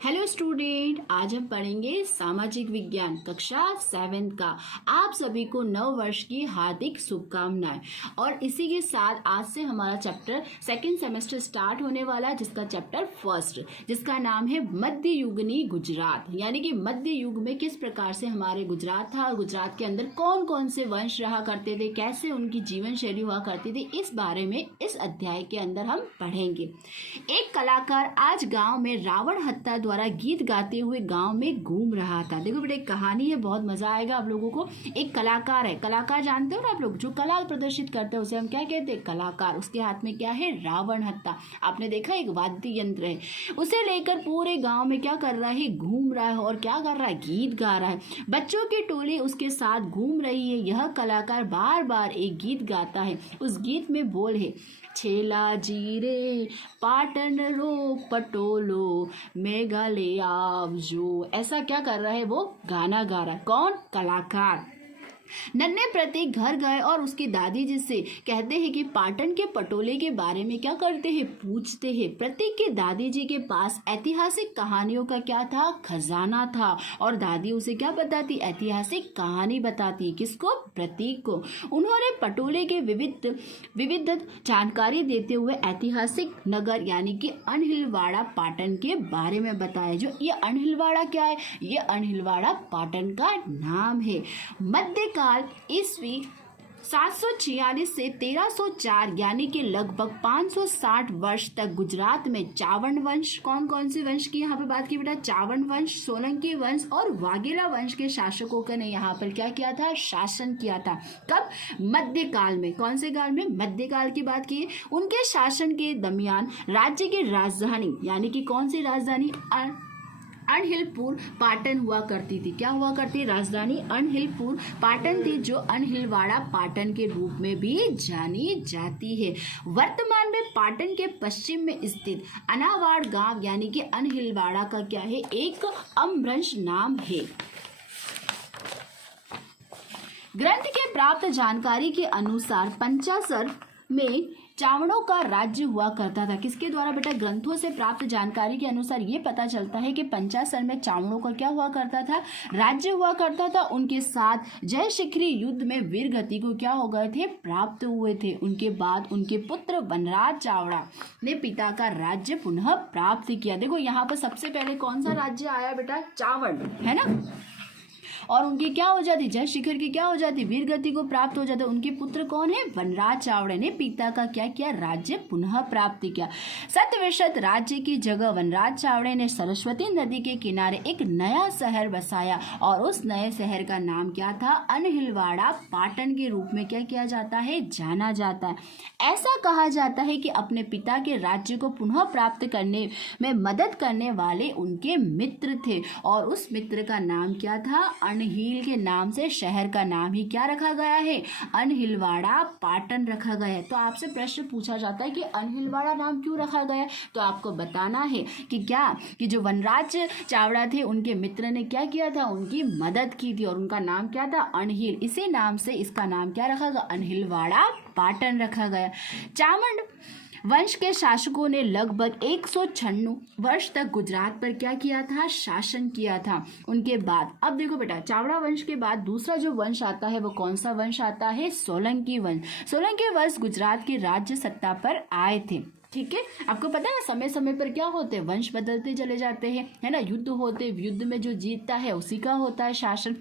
Hello student, आज हम पढ़ेंगे सामाजिक विज्ञान कक्षा 7 का। आप सभी को नव वर्ष की हार्दिक शुभकामनाएं। और इसी के साथ आज से हमारा चैप्टर सेकंड सेमेस्टर स्टार्ट होने वाला है, जिसका चैप्टर फर्स्ट, जिसका नाम है मध्य युगनी गुजरात। यानी कि मध्य युग में किस प्रकार से हमारे गुजरात था और गुजरात के अंदर कौन कौन से वंश रहा करते थे, कैसे उनकी जीवन शैली हुआ करती थी, इस बारे में इस अध्याय के अंदर हम पढ़ेंगे। एक कलाकार आज गाँव में रावण हत्या द्वारा गीत गाते हुए गांव में घूम रहा था। देखो बेटा, एक कहानी है, बहुत मजा आएगा आप लोगों को। एक कलाकार है, कलाकार जानते हो ना आप लोग, जो कला प्रदर्शित करते हैं उसे हम क्या कहते हैं? कलाकार। उसके हाथ में क्या है? रावण हत्या। आपने देखा, एक वाद्य यंत्र है, उसे लेकर पूरे गांव में क्या कर रहा है? घूम रहा है। और क्या कर रहा है? गीत गा रहा है। बच्चों की टोली उसके साथ घूम रही है। यह कलाकार बार बार एक गीत गाता है। उस गीत में बोल है, छेला जीरे पाटन रो पटोलो मेघालय आवजो। ऐसा क्या कर रहा है? वो गाना गा रहा है। कौन? कलाकार। नन्हे प्रतीक घर गए और उसकी दादी जी से कहते हैं कि पाटन के पटोले के बारे में क्या करते हैं? पूछते हैं। प्रतीक की दादी जी के पास ऐतिहासिक कहानियों का क्या था? खजाना था। और दादी उसे क्या बताती? ऐतिहासिक कहानी बताती। किसको? प्रतीक को। उन्होंने पटोले के विविध जानकारी देते हुए ऐतिहासिक नगर यानी कि अनहिलवाड़ा पाटन के बारे में बताया। जो ये अनहिलवाड़ा क्या है? ये अनहिलवाड़ा पाटन का नाम है। मध्य काल ईस्वी 746 से 1304 यानी कि लगभग 560 वर्ष तक गुजरात में चावड़ वंश, कौन कौन से वंश की यहाँ पे बात की बेटा? चावड़ वंश, सोलंकी वंश और वाघेला वंश के शासकों ने यहाँ पर क्या किया था? शासन किया था। कब? मध्यकाल में। कौन से काल में? मध्यकाल की बात की। उनके शासन के दरमियान राज्य की राजधानी यानी कि कौन सी राजधानी? अनहिलपुर पाटन हुआ करती थी। क्या हुआ करती? राजधानी अनहिलपुर पाटन थी, जो अनहिलवाड़ा पाटन के रूप में भी जानी जाती है। वर्तमान में पाटन के पश्चिम में स्थित अनावाड़ गांव यानी कि अनहिलवाड़ा का क्या है? एक अमभ्रंश नाम है। ग्रंथ के प्राप्त जानकारी के अनुसार पंचासर में चावड़ों का राज्य हुआ करता था। किसके द्वारा बेटा? ग्रंथों से प्राप्त जानकारी के अनुसार ये पता चलता है कि पंचासर में चावड़ों का क्या हुआ करता था? राज्य हुआ करता था। उनके साथ जयशिखरी युद्ध में वीर गति को क्या हो गए थे? प्राप्त हुए थे। उनके बाद उनके पुत्र वनराज चावड़ा ने पिता का राज्य पुनः प्राप्त किया। देखो यहाँ पर सबसे पहले कौन सा राज्य आया बेटा? चावड़, है ना। और उनकी क्या हो जाती? जय शिखर की क्या हो जाती? वीर गति को प्राप्त हो जाता। उनके पुत्र कौन है? वनराज चावड़ा ने पिता का क्या किया? राज्य पुनः प्राप्त किया। शत राज्य की जगह वनराज चावड़ा ने सरस्वती नदी के किनारे एक नया शहर बसाया और उस नए शहर का नाम क्या था? अनहिलवाड़ा पाटन के रूप में क्या किया जाता है? जाना जाता है। ऐसा कहा जाता है कि अपने पिता के राज्य को पुनः प्राप्त करने में मदद करने वाले उनके मित्र थे और उस मित्र का नाम क्या था? अनहिल के नाम से शहर का नाम ही क्या रखा गया है? अनहिलवाड़ा पाटन रखा गया है। तो आपसे प्रश्न पूछा जाता है कि अनहिलवाड़ा नाम क्यों रखा गया? तो आपको बताना है कि क्या कि जो वनराज चावड़ा थे उनके मित्र ने क्या किया था? उनकी मदद की थी और उनका नाम क्या था? अनहिल। इसी नाम से इसका नाम क्या रखा गया? अनहिलवाड़ा पाटन रखा गया। चावड़ वंश के शासकों ने लगभग 196 वर्ष तक गुजरात पर क्या किया था? शासन किया था। उनके बाद अब देखो बेटा, चावड़ा वंश के बाद दूसरा जो वंश आता है वो कौन सा वंश आता है? सोलंकी वंश। सोलंकी वंश गुजरात की राज्य सत्ता पर आए थे। ठीक है, आपको पता है ना, समय समय पर क्या होते हैं? वंश बदलते चले जाते हैं, है ना। युद्ध होते, युद्ध में जो जीतता है उसी का होता है शासन।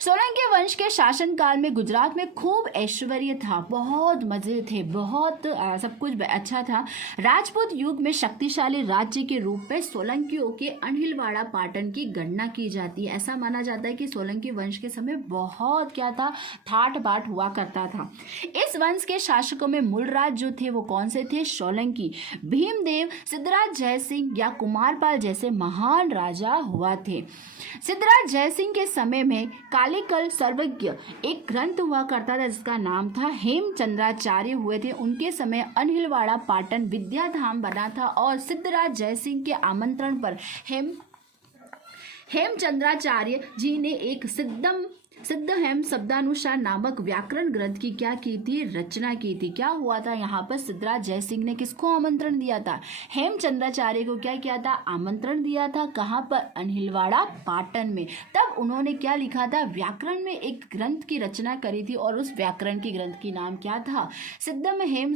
सोलंकी वंश के शासन काल में गुजरात में खूब ऐश्वर्य था, बहुत मजे थे, बहुत सब कुछ अच्छा था। राजपूत युग में शक्तिशाली राज्य के रूप में सोलंकियों के अनहिलवाड़ा पाटन की गणना की जाती है। ऐसा माना जाता है कि सोलंकी वंश के समय बहुत क्या था? ठाट बाट हुआ करता था। इस वंश के शासकों में मूल राज जो थे वो कौन से थे? सोलंकी। भीमदेव, सिद्धराज जयसिंह या कुमारपाल जैसे महान राजा हुआ थे। सिद्धराज जयसिंह के समय में कालिकल सर्वज्ञ एक ग्रंथ हुआ करता था जिसका नाम था हेमचंद्राचार्य हुए थे। उनके समय अनहिलवाड़ा पाटन विद्याधाम बना था और सिद्धराज जयसिंह के आमंत्रण पर हेमचंद्राचार्य जी ने एक सिद्धहेम शब्दानुसार नामक व्याकरण ग्रंथ की क्या की थी, रचना की थी। क्या हुआ था यहाँ पर, सिद्धराज जयसिंह ने किसको आमंत्रण दिया था, हेमचंद्राचार्य को क्या किया था, आमंत्रण दिया था। कहाँ पर, अनहिलवाड़ा पाटन में। तब उन्होंने क्या लिखा था, व्याकरण में एक ग्रंथ की रचना करी थी और उस व्याकरण की ग्रंथ की नाम क्या था, सिद्धहेम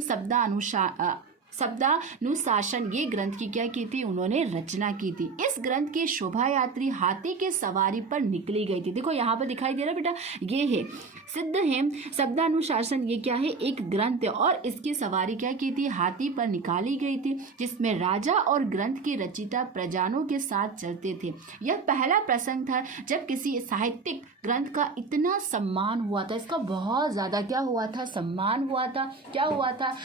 शब्दानुशासन। ये ग्रंथ की क्या की थी, उन्होंने रचना की थी। इस ग्रंथ की शोभा यात्री हाथी के सवारी पर निकली गई थी। देखो यहाँ पर दिखाई दे रहा है बेटा, ये है सिद्धहेम शब्दानुशासन। ये क्या है, एक ग्रंथ है और इसकी सवारी क्या की थी, हाथी पर निकाली गई थी, जिसमें राजा और ग्रंथ के रचयिता प्रजानों के साथ चलते थे। यह पहला प्रसंग था जब किसी साहित्यिक ग्रंथ का इतना सम्मान हुआ था। इसका बहुत ज्यादा क्या हुआ था, सम्मान हुआ था। क्या हुआ था,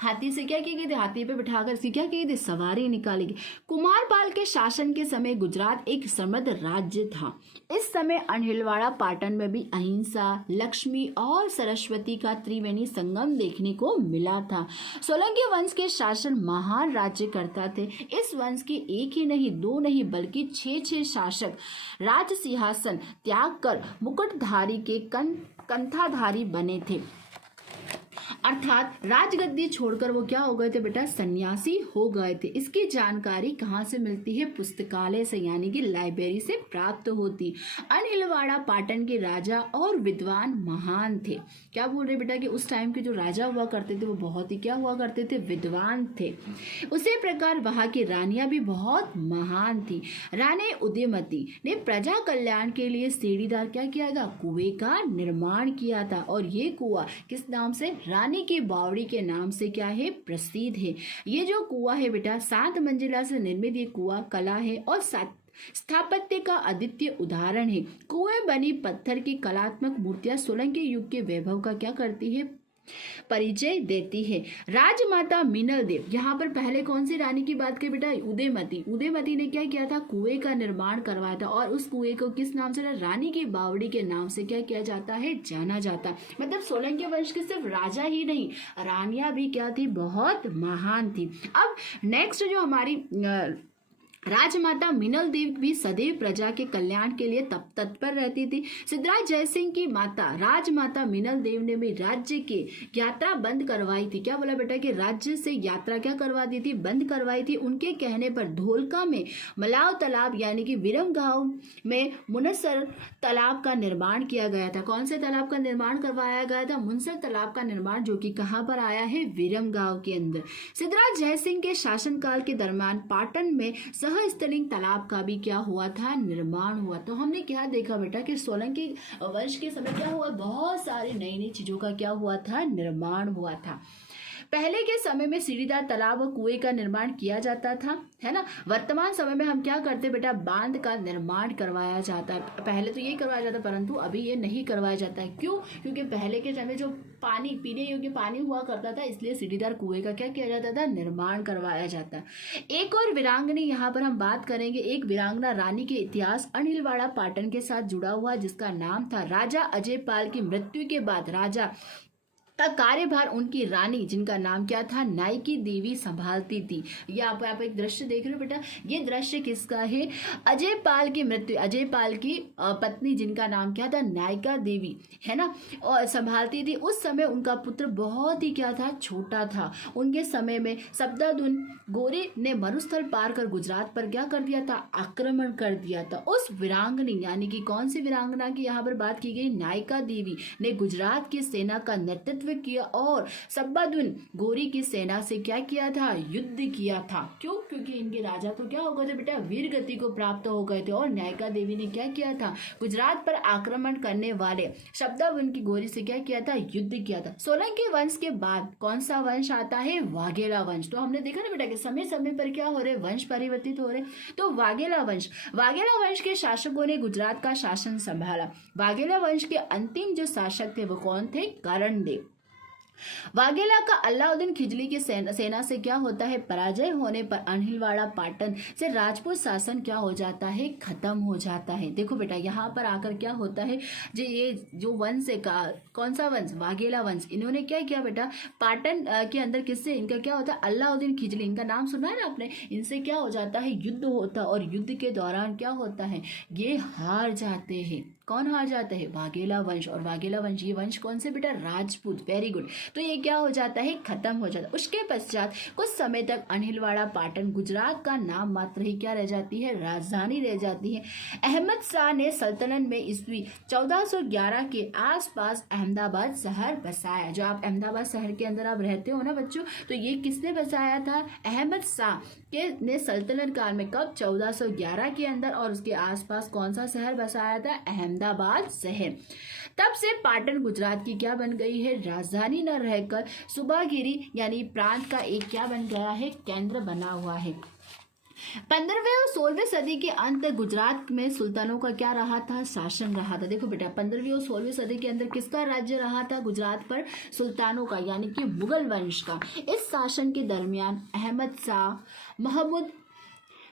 हाथी से क्या की गई थी, हाथी पे बिठाकर इसकी क्या की गई थी, सवारी निकाली गई। कुमारपाल के शासन के समय गुजरात एक समृद्ध राज्य था। इस समय अनहिलवाड़ा पाटन में भी अहिंसा, लक्ष्मी और सरस्वती का त्रिवेणी संगम देखने को मिला था। सोलंकी वंश के शासन महान राज्य करता थे। इस वंश के एक ही नहीं, दो नहीं, बल्कि 6 शासक राज सिंहासन त्याग कर मुकुटधारी के कंठाधारी बने थे, अर्थात राजगद्दी छोड़कर वो क्या हो गए थे बेटा, सन्यासी हो गए थे। इसकी जानकारी कहाँ से मिलती है, पुस्तकालय से, यानी कि लाइब्रेरी से प्राप्त होती। अनहिलवाड़ा पाटन के राजा और विद्वान महान थे। क्या बोल रहे बेटा कि उस टाइम के जो राजा हुआ करते थे वो बहुत ही क्या हुआ करते थे, विद्वान थे। उसी प्रकार वहां की रानियां भी बहुत महान थी। रानी उदयमती ने प्रजा कल्याण के लिए सीढ़ीदार क्या किया था, कुएं का निर्माण किया था। और ये कुआं किस नाम से, रानी की बावड़ी के नाम से क्या है, प्रसिद्ध है। ये जो कुआं है बेटा 7 मंजिला से निर्मित ये कुआं कला है और स्थापत्य का अद्वितीय उदाहरण है। कुएं बनी पत्थर की कलात्मक मूर्तियां सोलंकी युग के वैभव का क्या करती है, परिचय देती है। राजमाता मीनल देव, यहाँ पर पहले कौन सी रानी की बात की बेटा, उदयमती ने क्या किया था, कुएं का निर्माण करवाया था और उस कुएं को किस नाम से, रानी की बावड़ी के नाम से क्या किया जाता है, जाना जाता। मतलब सोलंकी वंश के सिर्फ राजा ही नहीं, रानियां भी क्या थी, बहुत महान थी। अब नेक्स्ट जो हमारी राजमाता मीनल देव भी सदैव प्रजा के कल्याण के लिए तत्पर रहती थी। सिद्धराज जयसिंह की माता राजमाता मीनल देव ने भी राज्य की यात्रा बंद करवाई थी। क्या बोला बेटा कि राज्य से यात्रा क्या करवा दी थी, बंद करवाई थी। उनके कहने पर धोलका में मलाव तालाब यानी कि विरम गांव में मुनसर तालाब का निर्माण किया गया था। कौन से तालाब का निर्माण करवाया गया था, मुनसर तालाब का निर्माण, जो कि कहाँ पर आया है, विरम गांव के अंदर। सिद्धराज जयसिंह के शासनकाल के दरमियान पाटन में सहस्त्रलिंग तालाब का भी क्या हुआ था, निर्माण हुआ। तो हमने क्या देखा बेटा कि सोलंकी वंश के समय क्या हुआ, बहुत सारी नई नई चीजों का क्या हुआ था, निर्माण हुआ था। पहले के समय में सीढ़ीदार तालाब और कुएं का निर्माण किया जाता था, है ना। वर्तमान समय में हम क्या करते बेटा, बांध का निर्माण करवाया जाता है। पहले तो ये करवाया जाता, परंतु अभी ये नहीं करवाया जाता है। क्यों? क्योंकि पहले के समय जो पानी पीने योग्य पानी हुआ करता था, इसलिए सीढ़ीदार कुएं का क्या किया जाता था, निर्माण करवाया जाता। एक और वीरांगनी यहाँ पर हम बात करेंगे। एक वीरांगना रानी के इतिहास अनिलवाड़ा पाटन के साथ जुड़ा हुआ, जिसका नाम था राजा अजयपाल की मृत्यु के बाद राजा का कार्यभार उनकी रानी, जिनका नाम क्या था, नायकी देवी संभालती थी। ये आप एक दृश्य देख रहे हो बेटा, ये दृश्य किसका है, अजयपाल की मृत्यु, अजयपाल की पत्नी जिनका नाम क्या था, नायिका देवी, है ना, और संभालती थी। उस समय उनका पुत्र बहुत ही क्या था, छोटा था। उनके समय में सब्दादुन गोरे ने मरुस्थल पार कर गुजरात पर क्या कर दिया था, आक्रमण कर दिया था। उस वीरांगनी यानी कि कौन सी वीरांगना की यहाँ पर बात की गई, नायिका देवी ने गुजरात की सेना का नेतृत्व किया और सब्बादुन गोरी की सेना से क्या किया था, युद्ध किया था। क्यों? क्योंकि इनके राजा तो क्या हो गए थे बेटा, वीर गति को प्राप्त हो गए थे। और नायिका देवी ने क्या किया था, गुजरात पर आक्रमण करने वाले सब्दादुन की गोरी से क्या किया था, युद्ध किया था। सोलंकी वंश के बाद कौन सा वंश आता है, वाघेला वंश। तो हमने देखा ना बेटा कि समय समय पर क्या हो रहे, वंश परिवर्तित हो रहे। तो वाघेला वंश के शासकों ने गुजरात का शासन संभाला। वाघेला वंश के अंतिम जो शासक थे वो कौन थे, करण देव। वाघेला का अलाउद्दीन खिलजी की सेना से क्या होता है, पराजय होने पर अनिलवाड़ा पाटन से राजपूत शासन क्या हो जाता है, खत्म हो जाता है। देखो बेटा यहाँ पर आकर क्या होता है, ये जो वंश है कौन सा वंश, वाघेला वंश, इन्होंने क्या किया बेटा, पाटन के अंदर किससे, इनका क्या होता है, अलाउद्दीन खिलजी, इनका नाम सुना है ना आपने, इनसे क्या हो जाता है, युद्ध होता है। और युद्ध के दौरान क्या होता है, ये हार जाते हैं। कौन हार जाता है, वाघेला वंश। और वाघेला वंश, ये वंश कौन से बेटा, राजपूत। Very good. तो ये क्या हो जाता है, खत्म हो जाता है। उसके पश्चात कुछ समय तक अनिलवाड़ा पाटन गुजरात का नाम मात्र ही क्या रह जाती है, राजधानी रह जाती है। अहमद शाह ने सल्तनत में ईस्वी 1411 के आसपास अहमदाबाद शहर बसाया। जो आप अहमदाबाद शहर के अंदर आप रहते हो ना बच्चों, तो ये किसने बसाया था, अहमद शाह के ने सल्तनत काल में। कब, 1411 के अंदर। और उसके आसपास कौन सा शहर बसाया था, अहमदाबाद शहर। तब से पाटन गुजरात की क्या बन गई है, राजधानी न रहकर सूबागिरी यानी प्रांत का एक क्या बन गया है, केंद्र बना हुआ है। 15वीं और 16वीं सदी के अंत तक गुजरात में सुल्तानों का क्या रहा था, शासन रहा था। देखो बेटा 15वीं और 16वीं सदी के अंदर किसका राज्य रहा था, गुजरात पर सुल्तानों का, यानी कि मुगल वंश का। इस शासन के दरमियान अहमद शाह, महमूद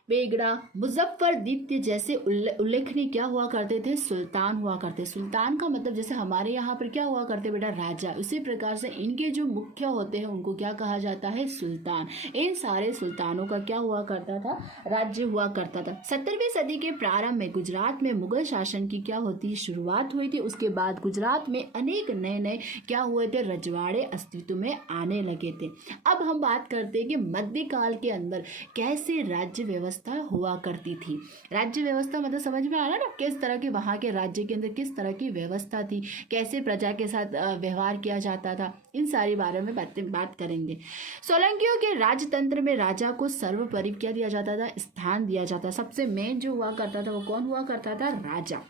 बेगड़ा, मुजफ्फर द्वितीय जैसे उल्लेखनीय क्या हुआ करते थे, सुल्तान हुआ करते। सुल्तान का मतलब जैसे हमारे यहाँ पर क्या हुआ करते बेटा, राजा। उसी प्रकार से इनके जो मुख्य होते हैं उनको क्या कहा जाता है, सुल्तान। इन सारे सुल्तानों का क्या हुआ करता था, राज्य हुआ करता था। 17वीं सदी के प्रारंभ में गुजरात में मुगल शासन की क्या होती, शुरुआत हुई थी। उसके बाद गुजरात में अनेक नए नए क्या हुए थे, रजवाड़े अस्तित्व में आने लगे थे। अब हम बात करते हैं कि मध्यकाल के अंदर कैसे राज्य व्यवस्था हुआ करती थी। राज्य व्यवस्था मतलब समझ में आ रहा ना, किस तरह के वहां के राज्य के अंदर किस तरह की व्यवस्था थी, कैसे प्रजा के साथ व्यवहार किया जाता था, इन सारी बारे में बात करेंगे। सोलंकियों के राजतंत्र में राजा को सर्वोपरि क्या दिया जाता था, स्थान दिया जाता। सबसे मेन जो हुआ करता था वो कौन हुआ करता था, राजा।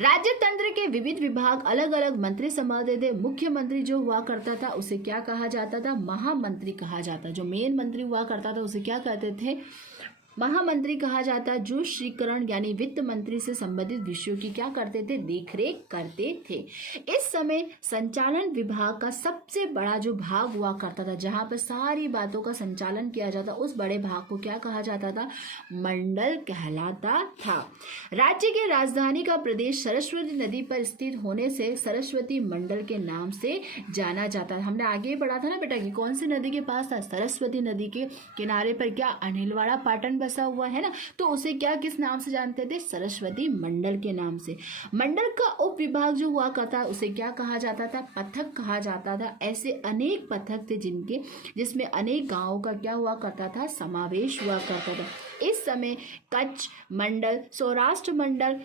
राज्य तंत्र के विविध विभाग अलग अलग मंत्री संभालते थे। मुख्यमंत्री जो हुआ करता था उसे क्या कहा जाता था, महामंत्री कहा जाता। जो मेन मंत्री हुआ करता था उसे क्या कहते थे, महामंत्री कहा जाता। जो श्रीकरण यानी वित्त मंत्री से संबंधित विषयों की क्या करते थे, देखरेख करते थे। इस समय संचालन विभाग का सबसे बड़ा जो भाग हुआ करता था, जहां पर सारी बातों का संचालन किया जाता, उस बड़े भाग को क्या कहा जाता था, मंडल कहलाता था। राज्य की राजधानी का प्रदेश सरस्वती नदी पर स्थित होने से सरस्वती मंडल के नाम से जाना जाता है। हमने आगे पढ़ा था ना बेटा कि कौन सी नदी के पास था, सरस्वती नदी के किनारे पर क्या अनिलवाड़ा पाटन बसा हुआ है ना, तो उसे क्या किस नाम से जानते थे, सरस्वती मंडल के नाम से। मंडल का उप विभाग जो हुआ करता उसे क्या कहा जाता था, पथक कहा जाता था। ऐसे अनेक पथक थे जिसमें अनेक गांवों का क्या हुआ करता था, समावेश हुआ करता था। इस समय कच्छ मंडल, सौराष्ट्र मंडल,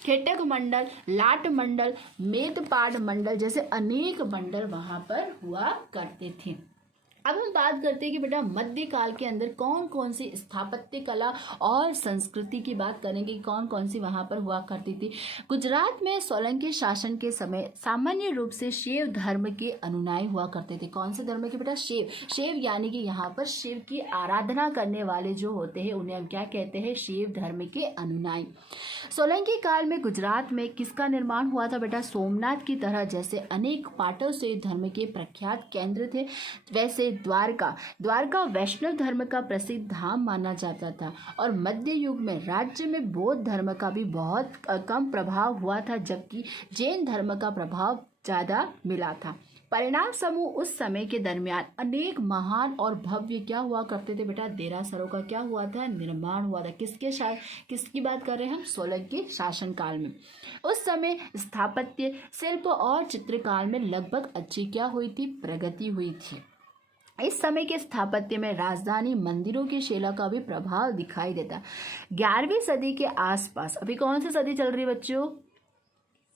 खेटक मंडल, लाट मंडल, मेदपाट मंडल जैसे अनेक मंडल वहां पर हुआ करते थे। अब हम बात करते हैं कि बेटा मध्यकाल के अंदर कौन कौन सी स्थापत्य कला और संस्कृति की बात करेंगे, कौन कौन सी वहां पर हुआ करती थी। गुजरात में सोलंकी शासन के समय सामान्य रूप से शैव धर्म के अनुयायी हुआ करते थे। कौन से धर्म के बेटा, शैव यानी कि यहाँ पर शिव की आराधना करने वाले जो होते हैं उन्हें हम क्या कहते हैं, शैव धर्म के अनुयायी। सोलंकी काल में गुजरात में किसका निर्माण हुआ था बेटा, सोमनाथ की तरह जैसे अनेक पाटों से धर्म के प्रख्यात केंद्र थे, वैसे द्वारका वैष्णव धर्म का प्रसिद्ध धाम माना जाता था। और मध्य युग में राज्य में बौद्ध धर्म का भी बहुत कम प्रभाव हुआ था, जबकि जैन धर्म का प्रभाव ज्यादा मिला था। परिणाम समूह उस समय के दरमियान अनेक महान और भव्य क्या हुआ करते थे बेटा, देरासरों का क्या हुआ था, निर्माण हुआ था। किसकी बात कर रहे हैं हम, सोलंकी शासन काल में। उस समय स्थापत्य, शिल्प और चित्रकाल में लगभग अच्छी क्या हुई थी, प्रगति हुई थी। इस समय के स्थापत्य में राजधानी मंदिरों की शैली का भी प्रभाव दिखाई देता। 11वीं सदी के आसपास, अभी कौन सी सदी चल रही है बच्चों,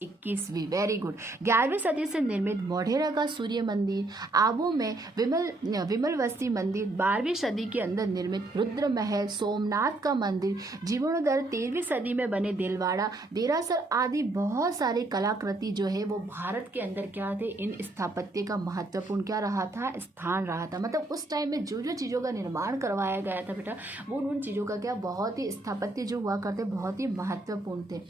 21वीं, वेरी गुड। 11वीं सदी से निर्मित मोढेरा का सूर्य मंदिर, आबू में विमलवस्ती मंदिर, 12वीं सदी के अंदर निर्मित रुद्र महल, सोमनाथ का मंदिर, जीर्णोद्धार 13वीं सदी में बने दिलवाड़ा, देरासर आदि बहुत सारे कलाकृति जो है वो भारत के अंदर क्या थे, इन स्थापत्य का महत्वपूर्ण क्या रहा था, स्थान रहा था। मतलब उस टाइम में जो जो चीज़ों का निर्माण करवाया गया था बेटा, वो उन चीज़ों का क्या बहुत ही स्थापत्य जो हुआ करते बहुत ही महत्वपूर्ण थे।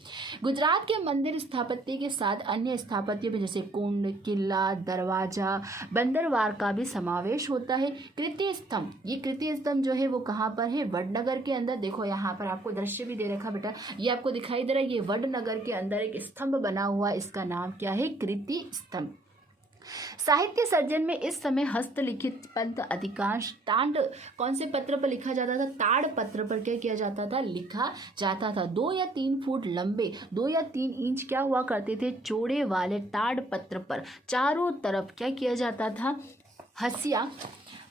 गुजरात के मंदिर स्थापत्य स्थापत्य के साथ अन्य स्थापत्य भी जैसे कुंड, किला, दरवाजा, बंदरवार का भी समावेश होता है। कृति स्तंभ, ये कृति स्तंभ जो है वो कहाँ पर है? वडनगर के अंदर। देखो यहाँ पर आपको दृश्य भी दे रखा बेटा, ये आपको दिखाई दे रहा है, ये वडनगर के अंदर एक स्तंभ बना हुआ, इसका नाम क्या है? कृति स्तंभ। साहित्य सर्जन में इस समय हस्तलिखित पंथ अधिकांश तांड कौन से पत्र पर लिखा जाता था? ताड़ पत्र पर क्या किया जाता था? लिखा जाता था। 2 या 3 फुट लंबे, 2 या 3 इंच क्या हुआ करते थे? चौड़े वाले ताड़ पत्र पर चारों तरफ क्या किया जाता था?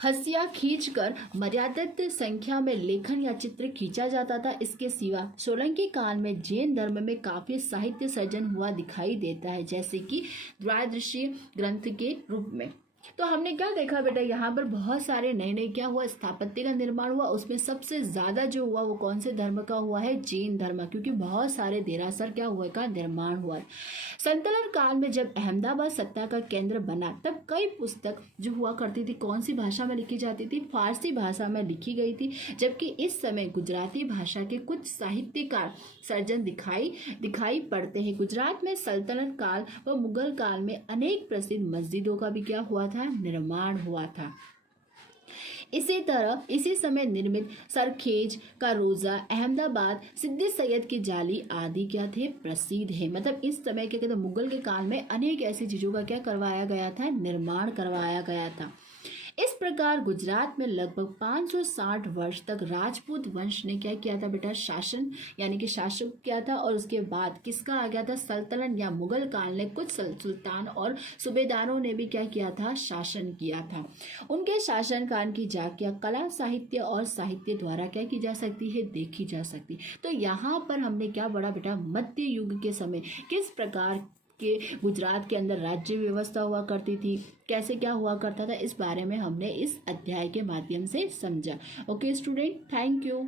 हंसिया खींचकर मर्यादित संख्या में लेखन या चित्र खींचा जाता था। इसके सिवा सोलंकी काल में जैन धर्म में काफी साहित्य सर्जन हुआ दिखाई देता है, जैसे कि द्वादशीय ग्रंथ के रूप में। तो हमने क्या देखा बेटा, यहाँ पर बहुत सारे नए नए क्या हुआ? स्थापत्य का निर्माण हुआ। उसमें सबसे ज्यादा जो हुआ वो कौन से धर्म का हुआ है? जैन धर्म, क्योंकि बहुत सारे देरासर क्या हुआ का निर्माण हुआ है। संतलन काल में जब अहमदाबाद सत्ता का केंद्र बना तब कई पुस्तक जो हुआ करती थी कौन सी भाषा में लिखी जाती थी? फारसी भाषा में लिखी गई थी। जबकि इस समय गुजराती भाषा के कुछ साहित्यकार सर्जन दिखाई पड़ते हैं। गुजरात में सल्तनत काल व मुगल काल में अनेक प्रसिद्ध मस्जिदों का भी क्या हुआ था? निर्माण हुआ था। इसी तरह इसी समय निर्मित सरखेज का रोजा, अहमदाबाद, सिद्दी सैयद की जाली आदि क्या थे? प्रसिद्ध है। मतलब इस समय क्या कहते हैं, मुगल के काल में अनेक ऐसी चीजों का क्या करवाया गया था? निर्माण करवाया गया था। इस प्रकार गुजरात में लगभग 560 वर्ष तक राजपूत वंश ने क्या किया था बेटा? शासन यानी कि शासक किया था। और उसके बाद किसका आ गया था? सल्तनत या मुगल काल ने कुछ सुल्तान और सूबेदारों ने भी क्या किया था? शासन किया था। उनके शासनकाल की झांकियां कला, साहित्य और साहित्य द्वारा क्या की जा सकती है? देखी जा सकती। तो यहाँ पर हमने क्या पढ़ा बेटा? मध्य युग के समय किस प्रकार के गुजरात के अंदर राज्य व्यवस्था हुआ करती थी, कैसे क्या हुआ करता था, इस बारे में हमने इस अध्याय के माध्यम से समझा। Okay student, thank you.